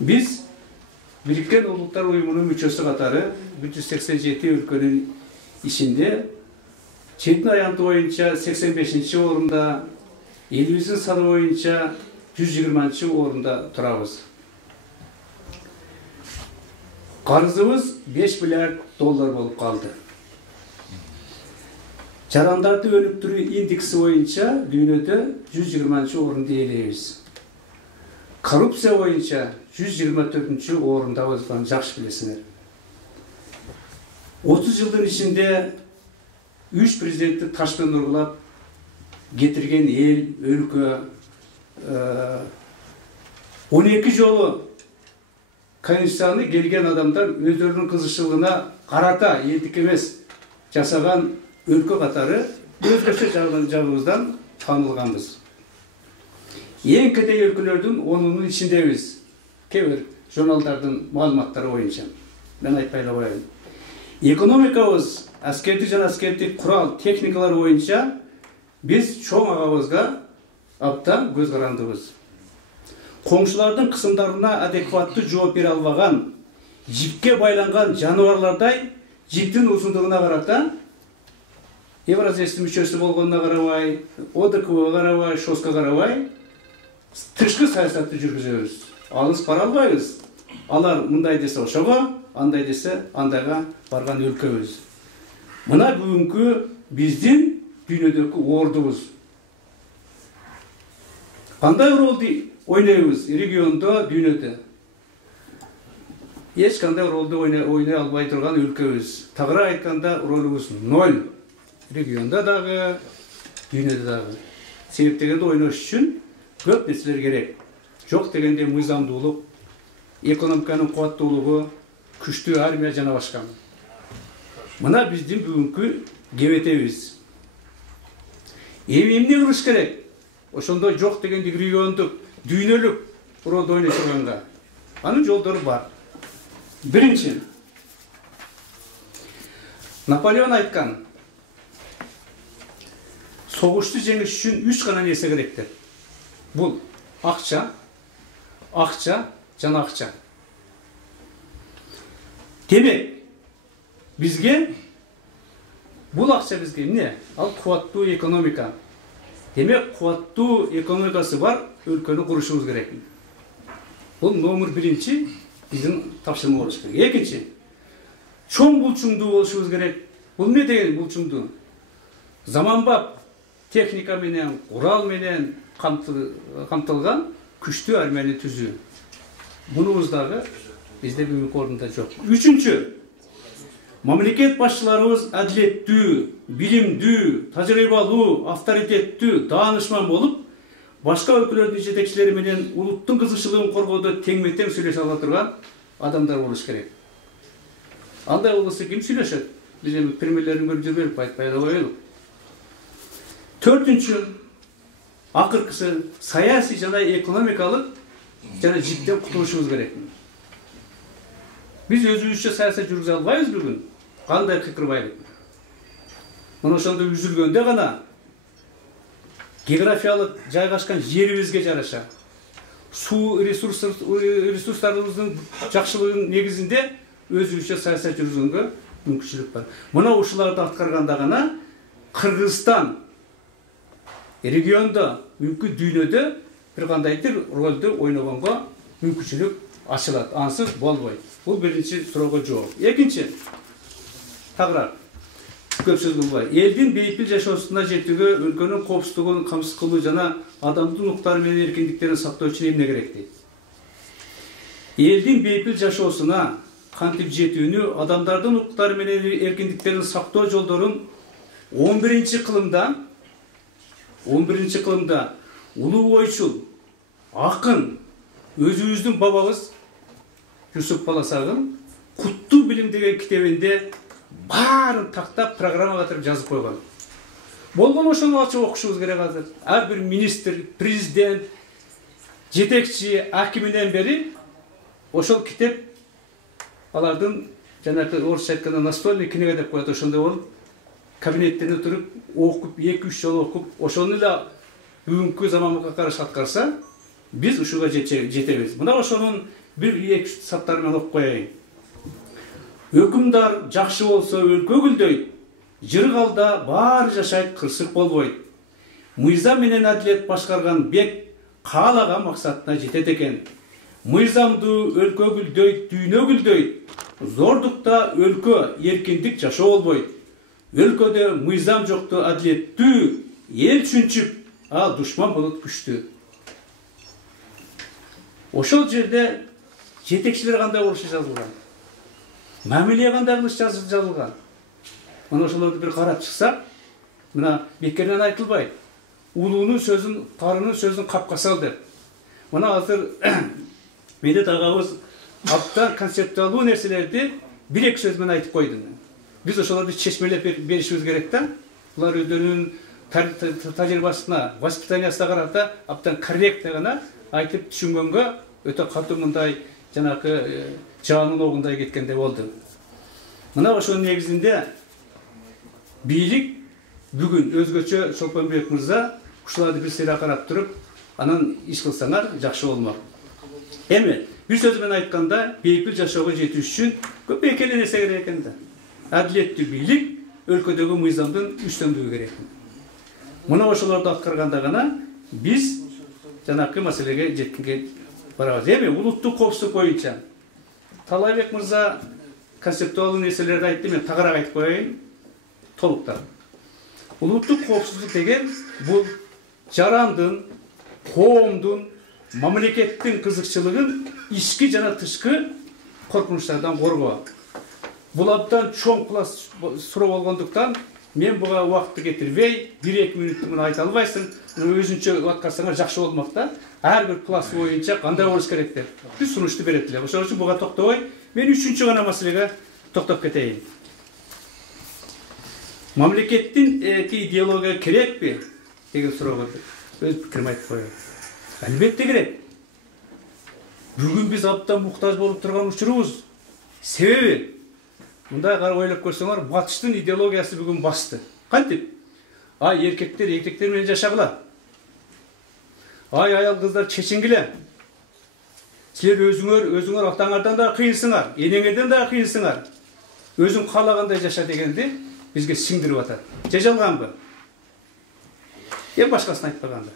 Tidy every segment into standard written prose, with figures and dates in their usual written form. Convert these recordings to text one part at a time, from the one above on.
Biz Birikкен Uluslar Uyumu'nun müçesi katары 187 ülkenin içinde çetin ayantı boyunca 85. orunda, elimizin sanı boyunca 120. orunda turabız. Qarızımız 5 milyar dolar bolup kaldı. Жарандарды өнүктүрүү индекси боюнча дүйнөдө 120 орунду ээлейбиз. Коррупция боюнча 124 орундабыз, жакшы билесиңер. 30 жылдын ичинде 3 президентти таштан ургулап кетирген эл, өлкө 12 жолу Конституцияны келген адамдар өздөрүнүн кызыкчылыгына карата элдик эмес жасаган өлкө катары өзгөчө жагыбыздан таанылганбыз. Эң кедей өлкөлөрдүн 10-нун ичиндебиз. Кээ бир журналдардын маалыматтары боюнча. Мен айтпай эле коеюн. Экономикабыз, аскердик жана аскердик курал, техникалар боюнча биз чоң агабызга абдан көз карандыбыз. Коңшулардын кысымдарына адекваттуу жооп бере албаган, жипке байланган жаныбарлардай жиптин узундугуна карата Евразиястын мүчөсү болгонуна карабай, ОДКБга карабай, ШОСКа карабай, тышкы саясатты жүргүзөбүз. Алыс бара албайбыз. Алар мындай десе ошого, андай десе андайга барган өлкөбүз. Мына бүгүнкү биздин дүйнөдөгү ордубуз. Кандай ролду ойнойбуз региондо, дүйнөдө? Эч кандай ролду ойной албай турган өлкөбүз. Тагыраак айтканда ролубуз 0. Регионда дагы, дүйнөдө дагы. Себеп дегенде ойнош үчүн көп нерселер керек. Жок дегенде мыйзамдуулук, экономиканын кубаттуулугу, күчтүү армия жана башка. Мына биздин бүгүнкү кебетебиз. Эмне кылыш керек? Ошондой жок дегенде региондук, дүйнөлүк ролду ойнош турганга. Анын жолдору бар. Биринчи, Наполеон айткан, согушту жеңиш үчүн 3 гана нерсе керек деп. Бул акча, жана акча. Демек, бизге бул акча бизге эмне? Ал кубаттуу экономика. Демек, кубаттуу экономикасы бар өлкөнү курушубуз керек. Бул номер 1 биздин тапшырма болуш керек. Экинчи, чоң булчуңдуу болушубуз керек. Бул эмне деген булчуңдуу? Заманбап техника менен, курал менен камтылган күчтүү армияны түзүү. Мунубуз дагы бизде бүгүнкү орунда жок. Үчүнчү, мамлекет башчыларыбыз адилеттүү, билимдүү, тажрыйбалуу, авторитеттүү, даанышман болуп, башка өлкөлөрдүн жетекчилери менен улуттун кызыкчылыгын коргоодо теңме-тең сүйлөшө ала турган адамдар болуш керек. Андай болбосо ким сүйлөшөт? Биз эми примерлерин көрүп жүрбөйүк, айтпай эле коелук. Төртүнчү, акыркысы саясий жана экономикалык жана жиптен кутулушубуз керек. Биз өзүбүзчө саясат жүргүзө албайбыз бүгүн. Кандай кыкырбайлык. Мына ошондой үзүлгөндө гана географиялык жайгашкан жерибизге жараша, суу ресурстарыбыздын жакшылыгынын негизинде өзүбүзчө саясат жүргүзгөнгө мүмкүнчүлүк бар. Мына ушуларды аткарганда гана Кыргызстан региондо, мүмкүн дүйнөдө бир кандайдыр ролду ойногонго мүмкүнчүлүк ачылат. Ансыз болбойт. Бул биринчи суроого жооп. Экинчи, тагыраак көп сөз кылбай, элдин бейпил жашоосуна жетүүгө өлкөнүн коопсуздугун камсыз кылуу жана адамдын укуктары менен эркиндиктерин сактоо үчүн эмне керек дейт? Элдин бейпил жашоосуна кантип жетүүнү, адамдардын укуктары менен эркиндиктерин сактоо жолдорун 11-ci кылымда улуу ойчул, акын, өзүбүздүн бабабыз Юсуп Баласагын Куттуу билим деген китебинде баарын тактап программа катырып жазып койгон. Болгон ошону ачып окушубуз керек азыр. Ар бир министр, президент, жетекчи, акиминен бери ошол китеп алардын жанагы орусча айтканда настольный книга деп коет, ошондой болуп кабинеттерде туруп окуп, 2-3 жолу окуп, ошону эле бүгүнкү заманга каршы аткарса, Biz ушуга жетебиz. Мына ошонун бир эки саттары менен окуп коеюн. Өкүмдар жакшы болсо өлкө гүлдөйт. Жыргалда баары жашайт, кырсык болбойт. Мыйзам менен адилет башкарган бек каалаган максатына жетет экен. Мыйзамдуу өлкө гүлдөйт, дүйнө гүлдөйт. Зордукта өлкө эркиндик жашоо болбойт. Өлкөдө мыйзам жокту адилеттүү эл чүнчүп, а душман болот күчтүү. Ошол жерде жетекчилер кандай болушу жазылган. Мамиле кандай кылыш жазылган. Мына ошолорду бир карап чыксак, мына бекерден айтылбайт. Улуунун сөзүн, карынын сөзүн капка сал деп. Мына азыр Медет агабыз абдан концептуалдуу нерселерди бир-эки сөз менен айтып койду. Биз ошолорду чечмелеп беришибиз керек да. Булар өздөрүнүн тажрыйбасына, воспитаниясына карата абдан корректно гана айтып түшүнгөнгө өтө катуу мындай жанакы жаанын огундай кеткенде болду. Мына ошонун негизинде бийлик бүгүн өзгөчө Чолпонбек мырза ушуларды бир сыйра карап туруп, анан иш кылсаңар жакшы болмок. Эми бир сөз менен айтканда, бейпил жашоого жетүү үчүн көп экеле нерсе керек экен да. Адилеттүү бийлик, өлкөдөгү мыйзамдын үстөмдүгү керек. Мына ошолорду аткарганда гана биз жанакы маселеге жеткенге барабыз. Эми улуттук коопсуздук боюнча Талайбек мырза концептуалдуу нерселерди айтты, мен тагыраак айтып коеюн, толуктап. Улуттук коопсуздук деген бул жарандын, коомдун, мамлекеттин кызыкчылыгын ички жана тышкы коркунучтардан коргоо. Бул абдан чоң пласт суроо болгондуктан мен буга убакытты кетирбей, 1-2 мүнөттү муну айта албайсың, өзүнчө аткарсаңар жакшы болмок да. Ар бир класс боюнча кандай болуш керек деп бир сунушту берет эле. Ошол үчүн буга токтобой, мен 3-чү гана маселеге токтоп кетейин. Мамлекеттин идеология керекпи деген суроого өз пикиримди айтып коеюн. Албетте керек. Бүгүн биз абдан муктаж болуп турган учурубуз. Себеби мындай карап ойлоп көрсөңөр, батыштын идеологиясы бүгүн басты. Кантип? Эркектер менен жашагыла. Аял кыздар чечингиле. Силер өзүңөр атаңардан да кыйынсыңар, энеңерден да кыйынсыңар. Өзүң каалагандай жаша дегенди бизге сиңдирип атат. Же жалганбы? Башкасын айтпаганда.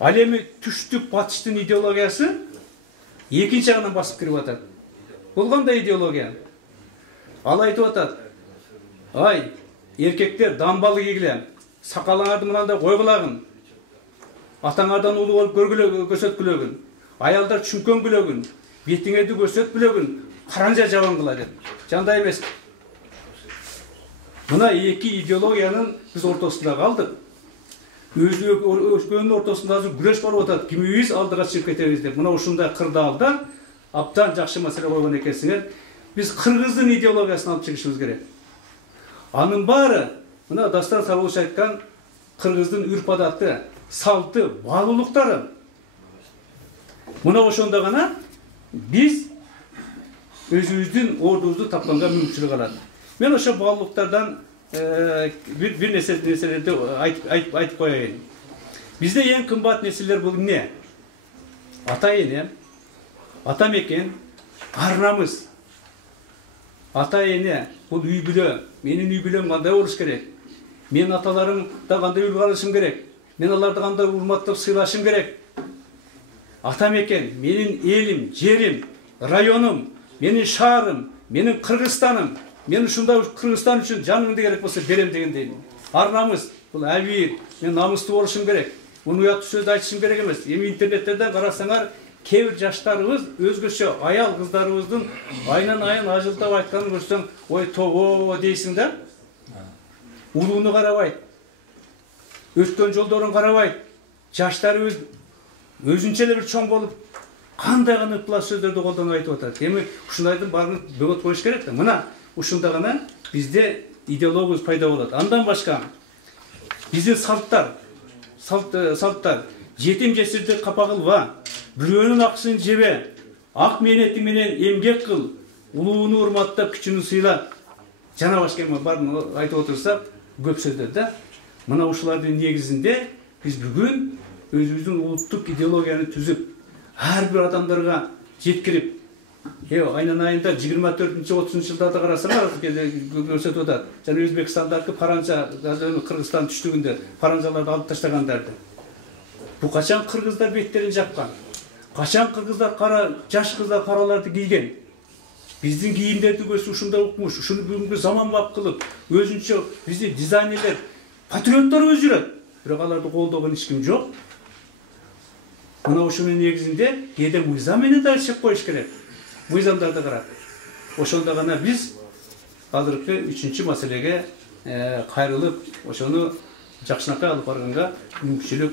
Ал эми түштүк батыштын идеологиясы экинчи жагынан басып кирип атат. Бул кандай идеология? Ал айтып атат. Эркектер дамбалы кийгиле, сакалыңарды мынандай койгулагын. Атаңардан улуу болуп көрсөткүлөгүн. Аялдар чүңкөнгүлөгүн, бетиңерди көрсөтпүлөгүн, караңжа жабангыла деп. Жандай эмес. Мына эки идеологиянын биз ортосунда калдык. Өзгөнүн ортосунда күрөш болуп атат. Кимибиз алдыга чыгып кетебиз деп. Мына ушундай кырдаалда абдан жакшы маселе койгон экенсиңер. Биз кыргыздын идеологиясын алып чыгышыбыз керек. Анын баары мына Дастан Сабылович айткан кыргыздын үрп-адаты, салты, баалуулуктары. Мына ошондо гана биз өзүбүздүн ордубузду тапканга мүмкүнчүлүк алат. Мен ошо баалуулуктардан бир нерселерди айтып коеюн. Бизде эң кымбат нерселер бул эмне? Ата-эне, ата-мекен, ар-намыс. Ата-эне бул үй бүлө. Менин үй бүлөм кандай болуш керек? Мен аталарымда кандай үлгү алышым керек? Мен аларды кандай урматтап сыйлашым керек? Ата-мекен, менин элим, жерим, районум, менин шаарым, менин Кыргызстаным. Мен ушундай Кыргызстан үчүн жанымды керек болсо берем дегендейм. Ар-намыс, бул абийир, мен намыстуу болушум керек. Муну уяттуу сөздү айтышым керек эмес. Эми интернеттерден карасаңар, кээ бир жаштарыбыз өзгөчө аял кыздарыбыздын айнан-айын ажылдап айтканын көрсөң, ой тобо дейсиң да. Улууну карабайт. Өткөн жолдорун карабайт. Жаштарыбыз өзүнчө эле бир чоң болуп, кандай гана ыплас сөздөрдү колдонуп айтып атат. Эми ушундайдын баарын бөгөт коюш керек да. Мына ушунда гана бизде идеологиябыз пайда болот. Андан башка биздин салттар, жетим жесирди капа кылба, бирөөнүн акчысын жебе, ак мээнети менен эмгек кыл, улууну урматтап, күчүнү сыйла. Жана башка баарын айтып отурсак, көп сөздөр да. Мына ушулардын негизинде биз бүгүн өзүбүздүн улуттук идеологияны түзүп, ар бир адамдарга жеткирип, айнан айында 24-30 жылдарда карасаңар, көрсөтүп атат. Жана Өзбекстандагы паранжа, Кыргызстан түштүгүндө паранжаларды алып таштагандарды. Бу качан кыргыздар беттерин жапкан? Качан кыргыздар жаш кыздар караларды кийген? Биздин кийимдерди көрсө ушундай укмуш, ушуну бүгүнкү заманбап кылып, өзүнчө бизди дизайнерлер, патриотторубуз жүрөт. Бирок аларды колдогон эч ким жок. Мына ушунун негизинде кээде мыйзам менен да чыгып коюш керек. Мыйзамдарды карап. Ошондо гана биз азыркы 3-чү маселеге кайрылып, ошону жакшынакай алып барганга мүмкүнчүлүк